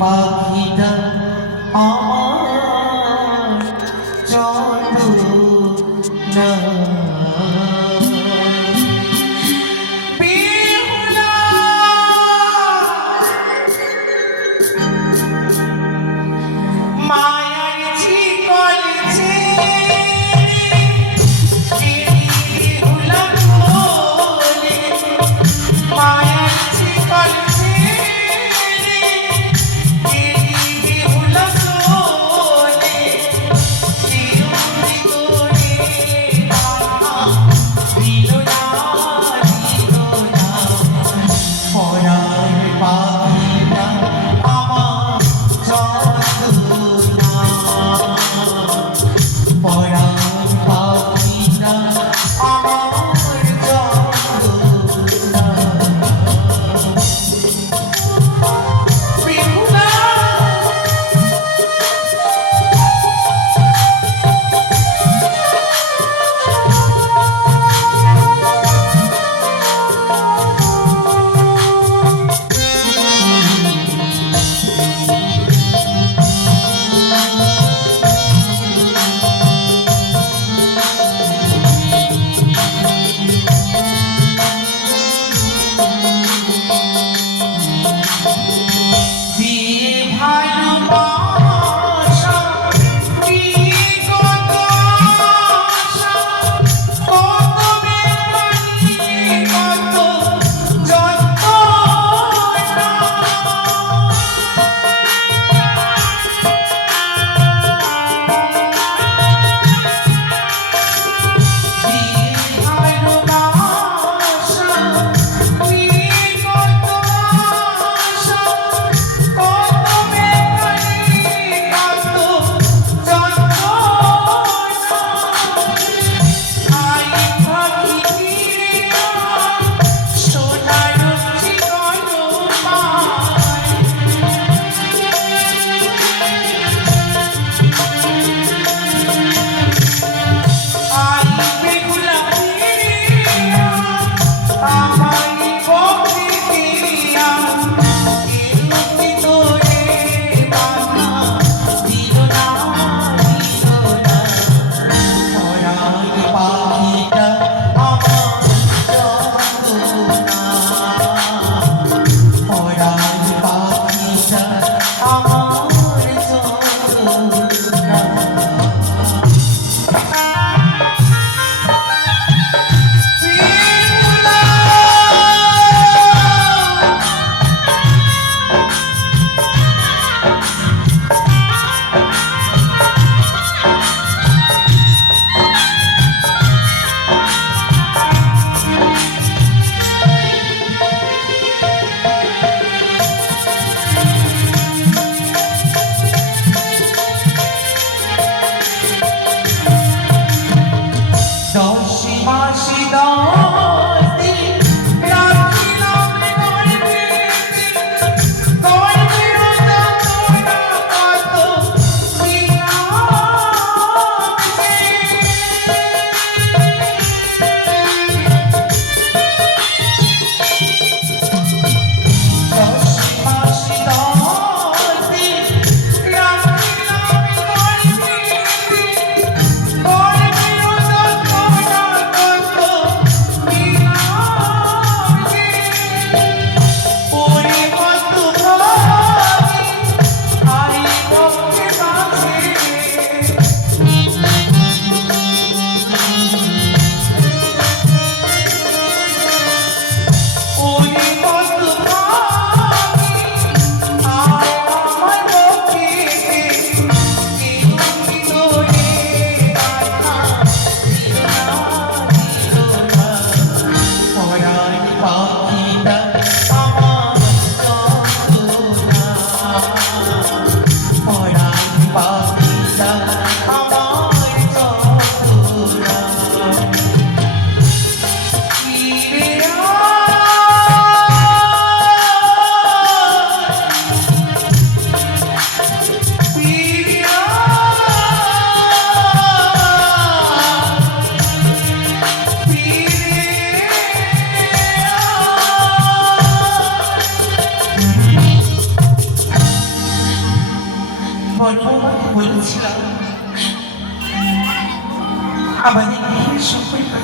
পাখিটা আয়। বলছিলাম আমাদের গৃহের সম্পর্ক